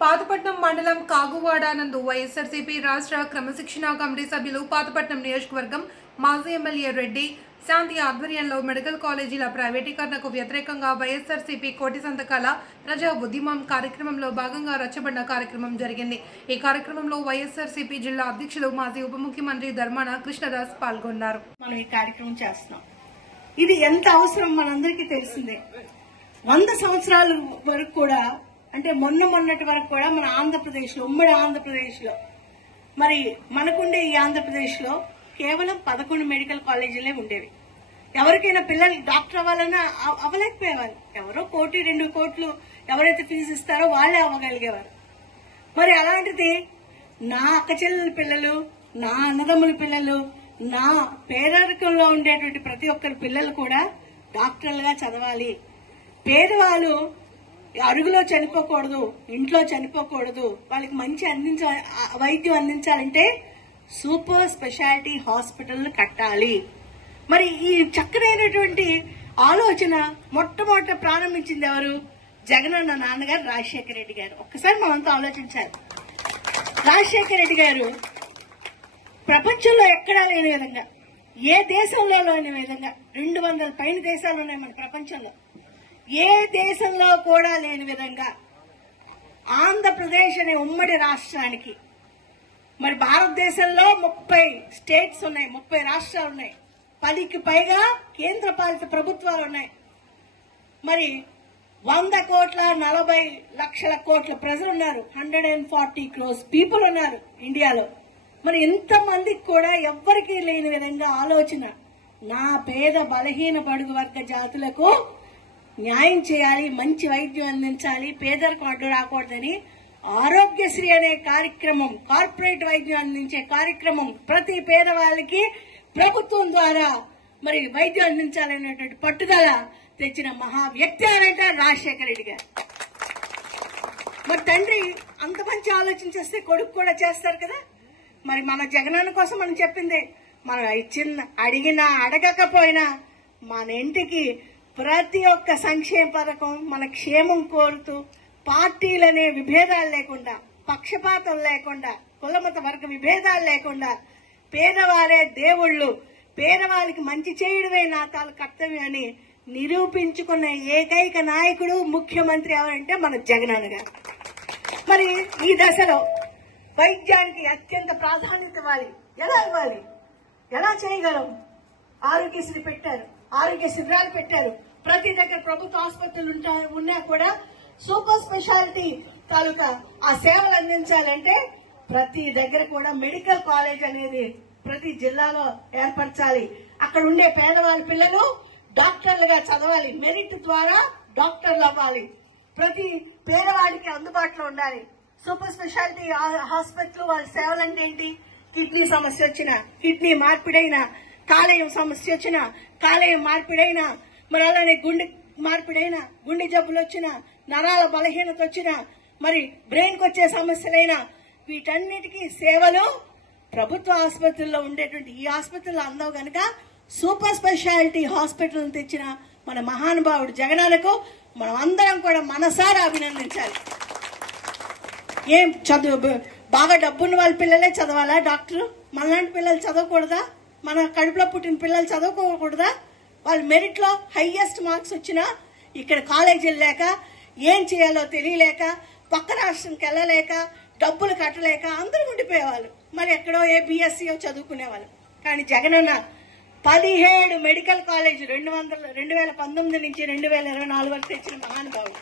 పాతపట్నం మండలం కాగువాడ నందు వైఎస్ఆర్సీపీ రాష్ట్ర క్రమశిక్షణ కమిటీ సభ్యులు పాతపట్నం నియోజకవర్గం మాజీ ఎమ్మెల్యే రెడ్డి శాంతి ఆధ్వర్యంలో మెడికల్ కాలేజీల ప్రైవేటీకరణకు వ్యతిరేకంగా వైఎస్ఆర్సీపీ కోటి సంతకాల ప్రజా ఉద్యమం కార్యక్రమంలో భాగంగా రచ్చబండ కార్యక్రమం జరిగింది. ఈ కార్యక్రమంలో వైఎస్ఆర్సీపీ జిల్లా అధ్యక్షులు మాజీ ఉప ముఖ్యమంత్రి ధర్మాన కృష్ణదాస్ పాల్గొన్నారు. మనం ఈ కార్యక్రమం చేస్తున్నాం. ఇది ఎంత అవసరం మనందరికీ తెలిసిందే. 100 సంవత్సరాల వరకు కూడా, అంటే మొన్నటి వరకు కూడా మన ఆంధ్రప్రదేశ్ లో, ఉమ్మడి ఆంధ్రప్రదేశ్ లో, మరి మనకుండే ఈ ఆంధ్రప్రదేశ్ లో కేవలం 11 మెడికల్ కాలేజీలే ఉండేవి. ఎవరికైనా పిల్లలు డాక్టర్ అవ్వాలన్నా అవ్వలేకపోయేవారు. ఎవరో 1 కోటి 2 కోట్లు ఎవరైతే ఫీజు ఇస్తారో వాళ్ళే అవ్వగలిగేవారు. మరి అలాంటిది నా అక్క చెల్లెల పిల్లలు, నా అన్నదమ్ముల పిల్లలు, నా పేదరికంలో ఉండేటువంటి ప్రతి ఒక్కరి పిల్లలు కూడా డాక్టర్లుగా చదవాలి. పేదవాళ్ళు అరుగులో చనిపోకూడదు, ఇంట్లో చనిపోకూడదు, వాళ్ళకి మంచి వైద్యం అందించాలంటే సూపర్ స్పెషాలిటీ హాస్పిటల్ కట్టాలి. మరి ఈ చక్కనైనటువంటి ఆలోచన మొట్టమొదట ప్రారంభించింది ఎవరు? జగనన్న నాన్నగారు రాజశేఖర రెడ్డి గారు. ఒక్కసారి మనంతా ఆలోచించాలి. రాజశేఖర రెడ్డి గారు ప్రపంచంలో ఎక్కడా లేని విధంగా, ఏ దేశంలో లేని విధంగా, 200 పైన దేశాలు ఉన్నాయి మన ప్రపంచంలో, ఏ దేశంలో కూడా లేని విధంగా ఆంధ్రప్రదేశ్ అనే ఉమ్మడి రాష్ట్రానికి, మరి భారతదేశంలో 30 స్టేట్స్ ఉన్నాయి, 30 రాష్ట్రాలు ఉన్నాయి, 10కి పైగా కేంద్ర పాలిత ప్రభుత్వాలు ఉన్నాయి. మరి 100 కోట్ల 40 లక్షల కోట్ల ప్రజలు ఉన్నారు. 140 crores పీపుల్ ఉన్నారు ఇండియాలో. మరి ఇంతమందికి కూడా ఎవ్వరికీ లేని విధంగా ఆలోచన, నా పేద బలహీన బడుగు వర్గ జాతులకు న్యాయం చేయాలి, మంచి వైద్యం అందించాలి, పేదరికం అడ్డు రాకూడదని ఆరోగ్యశ్రీ అనే కార్యక్రమం, కార్పొరేట్ వైద్యం అందించే కార్యక్రమం, ప్రతి పేదవాళ్ళకి ప్రభుత్వం ద్వారా మరి వైద్యం అందించాలనేటువంటి పట్టుదల తెచ్చిన మహా వ్యక్తి అంటే రాజశేఖర రెడ్డి గారు. మరి తండ్రి అంత మంచి ఆలోచన చేస్తే కొడుకు కూడా చేస్తారు కదా. మరి మన జగనన్న కోసం మనం చెప్పిందే, మనం అడిగినా అడగకపోయినా మన ఇంటికి ప్రతి ఒక్క సంక్షేమ పథకం మన క్షేమం కోరుతూ, పార్టీలనే విభేదాలు లేకుండా, పక్షపాతం లేకుండా, కులమత వర్గ విభేదాలు లేకుండా, పేదవారే దేవుళ్ళు, పేదవాళ్ళకి మంచి చేయడమే నా తాను కర్తవ్యం అని నిరూపించుకున్న ఏకైక నాయకుడు ముఖ్యమంత్రి ఎవరంటే మన జగనన్న గారు. మరి ఈ దశలో వైద్యానికి అత్యంత ప్రాధాన్యత ఇవ్వాలి. ఎలా ఇవ్వాలి? ఎలా చేయగలం? ఆరోగ్యశ్రీ పెట్టారు, ఆరోగ్య శిబిరాలు పెట్టారు, ప్రతి దగ్గర ప్రభుత్వ ఆసుపత్రులు ఉన్నా కూడా సూపర్ స్పెషాలిటీ తాలూకా ఆ సేవలు అందించాలంటే ప్రతి దగ్గర కూడా మెడికల్ కాలేజ్ అనేది ప్రతి జిల్లాలో ఏర్పరచాలి. అక్కడ ఉండే పేదవాళ్ళ పిల్లలు డాక్టర్లుగా చదవాలి, మెరిట్ ద్వారా డాక్టర్లు అవ్వాలి, ప్రతి పేదవాడికి అందుబాటులో ఉండాలి. సూపర్ స్పెషాలిటీ హాస్పిటల్ వాళ్ళ సేవలు అంటే ఏంటి? కిడ్నీ సమస్య వచ్చినా, కిడ్నీ మార్పిడైనా, కాలేయం సమస్య వచ్చినా, కాలేయం మార్పిడైనా, మరి అలానే గుండె మార్పిడైనా, గుండె జబ్బులు వచ్చినా, నరాల బలహీనత వచ్చినా, మరి బ్రెయిన్ కి వచ్చే సమస్యలైనా, వీటన్నిటికీ సేవలు ప్రభుత్వ ఆసుపత్రుల్లో ఉండేటువంటి ఈ ఆసుపత్రులు అందవు గనక సూపర్ స్పెషాలిటీ హాస్పిటల్ తెచ్చిన మన మహానుభావుడు జగనన్నకు మనం అందరం కూడా మనసారా అభినందించాలి. ఏం చదువు, బాగా డబ్బున్న వాళ్ళ పిల్లలే చదవాలా డాక్టర్? మనలాంటి పిల్లలు చదవకూడదా? మన కడుపులో పుట్టిన పిల్లలు చదవకూడదా? వాళ్ళు మెరిట్ లో హైయెస్ట్ మార్క్స్ వచ్చినా ఇక్కడ కాలేజీలు లేక, ఏం చేయాలో తెలియలేక, పక్క రాష్ట్రంకి వెళ్ళలేక, డబ్బులు కట్టలేక అందరూ ఉండిపోయేవాళ్ళు. మరి ఎక్కడో BSc చదువుకునేవాళ్ళు. కానీ జగనన్న 17 మెడికల్ కాలేజ్ 2019 నుంచి 2024 వరకు తెచ్చిన మహానుభావుడు.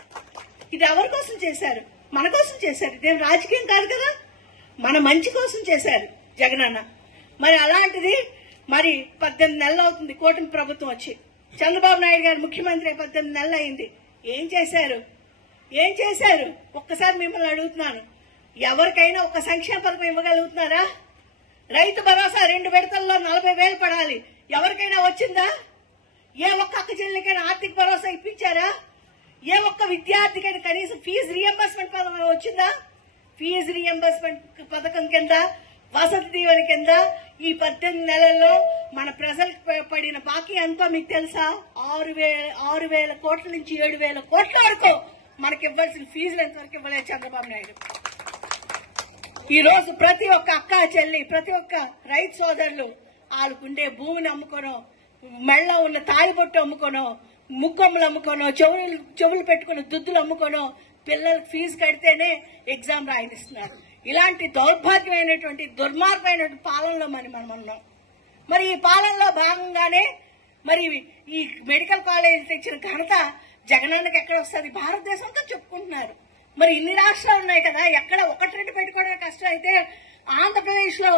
ఇది ఎవరి కోసం చేశారు? మన కోసం చేశారు. ఇదేం రాజకీయం కాదు కదా, మన మంచి కోసం చేశారు జగనన్న. మరి అలాంటిది మరి 18 నెలలు అవుతుంది కూటమి ప్రభుత్వం వచ్చి. చంద్రబాబు నాయుడు గారు ముఖ్యమంత్రి 18 నెలలు అయింది. ఏం చేశారు? ఏం చేశారు? ఒక్కసారి మిమ్మల్ని అడుగుతున్నాను, ఎవరికైనా ఒక సంక్షేమ పథకం ఇవ్వగలుగుతున్నారా? రైతు భరోసా 2 విడతల్లో 40,000 పడాలి. ఎవరికైనా వచ్చిందా? ఏ ఒక్క అక్క చెల్లెలకైనా ఆర్థిక భరోసా ఇప్పించారా? ఏ ఒక్క విద్యార్థికైనా కనీసం ఫీజు రీఎంబర్స్మెంట్ పథకం వచ్చిందా? ఫీజు రీఎంబర్స్మెంట్ పథకం కింద, వసతి దీవెన కింద ఈ 18 నెలల్లో మన ప్రజలకు పడిన బాకీ ఎంతో మీకు తెలుసా? 6,000 కోట్ల నుంచి 7,000 కోట్ల వరకు మనకి ఇవ్వాల్సిన ఫీజులు ఎంతవరకు ఇవ్వలేదు చంద్రబాబు నాయుడు. ఈ రోజు ప్రతి ఒక్క అక్క చెల్లి, ప్రతి ఒక్క రైతు సోదరులు వాళ్ళకుండే భూమిని అమ్ముకోనో, మెళ్ళ ఉన్న తాలిబొట్టు అమ్ముకోనో, ముక్కొమ్మలు అమ్ముకోనో, చెవులు పెట్టుకుని దుద్దులు అమ్ముకోనో పిల్లలకు ఫీజు కడితేనే ఎగ్జామ్ రాయిస్తున్నారు. ఇలాంటి దౌర్భాగ్యమైనటువంటి దుర్మార్గమైనటువంటి పాలనలో మనం ఉన్నాం. మరి ఈ పాలనలో భాగంగానే మరి ఈ మెడికల్ కాలేజీ తెచ్చిన ఘనత జగనన్నకి ఎక్కడ వస్తుంది? భారతదేశంతో చెప్పుకుంటున్నారు. మరి ఇన్ని రాష్ట్రాలు ఉన్నాయి కదా, ఎక్కడ ఒకటి రెండు పెట్టుకోవడం కష్టం అయితే ఆంధ్రప్రదేశ్ లో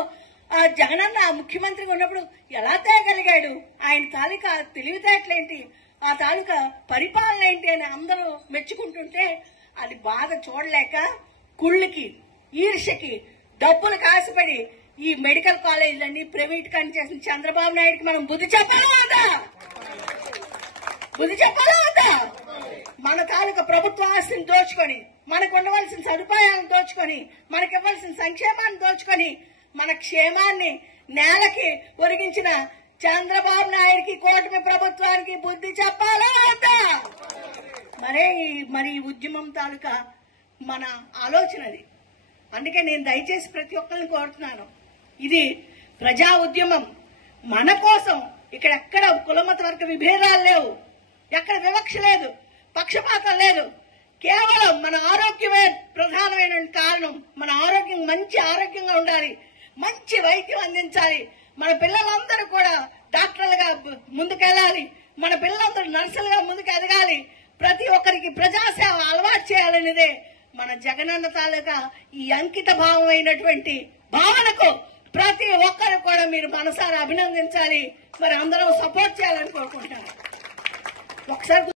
జగనన్న ముఖ్యమంత్రిగా ఉన్నప్పుడు ఎలా తేగలిగాడు? ఆయన తాలూకా తెలివితేటలేంటి, ఆ తాలూకా పరిపాలన ఏంటి అని అందరూ మెచ్చుకుంటుంటే అది బాధ చూడలేక కుళ్ళకి, ఈర్ష్యకి, డబ్బులు కాసిపడి ఈ మెడికల్ కాలేజీలన్నీ ప్రైవేట్ కని చేసిన చంద్రబాబు నాయుడుకి మనం బుద్ధి చెప్పాలా వద్దా? బుద్ధి చెప్పాలా వద్దా? మన తాలూకా ప్రభుత్వ ఆస్తిని దోచుకొని, మనకు ఉండవలసిన సదుపాయాలను దోచుకొని, మనకి ఇవ్వాల్సిన సంక్షేమాన్ని దోచుకొని, మన క్షేమాన్ని నేలకి ఒరిగించిన చంద్రబాబు నాయుడికి, కూటమి ప్రభుత్వానికి బుద్ధి చెప్పాలా వద్దా? మరి ఈ ఉద్యమం తాలూకా మన ఆలోచనది. అందుకే నేను దయచేసి ప్రతి ఒక్కరిని కోరుతున్నాను, ఇది ప్రజా ఉద్యమం, మన కోసం. ఇక్కడ ఎక్కడ కులమత వర్గ విభేదాలు లేవు, ఎక్కడ వివక్ష లేదు, పక్షపాతం లేదు. కేవలం మన ఆరోగ్యమే ప్రధానమైన కారణం. మన ఆరోగ్యం మంచి ఆరోగ్యంగా ఉండాలి, మంచి వైద్యం అందించాలి. మన పిల్లలందరూ కూడా డాక్టర్లుగా ముందుకెళ్ళాలి, మన పిల్లలందరూ నర్సులుగా ముందుకు ఎదగాలి. ప్రతి ఒక్కరికి ప్రజాసేవ అలవాటు చేయాలనేదే మన జగనన్న తాలూకా ఈ అంకిత భావమైనటువంటి భావనకు ప్రతి ఒక్కరు కూడా మీరు మనసారా అభినందించాలి. మరి అందరం సపోర్ట్ చేయాలని కోరుకుంటున్నాను. ఒకసారి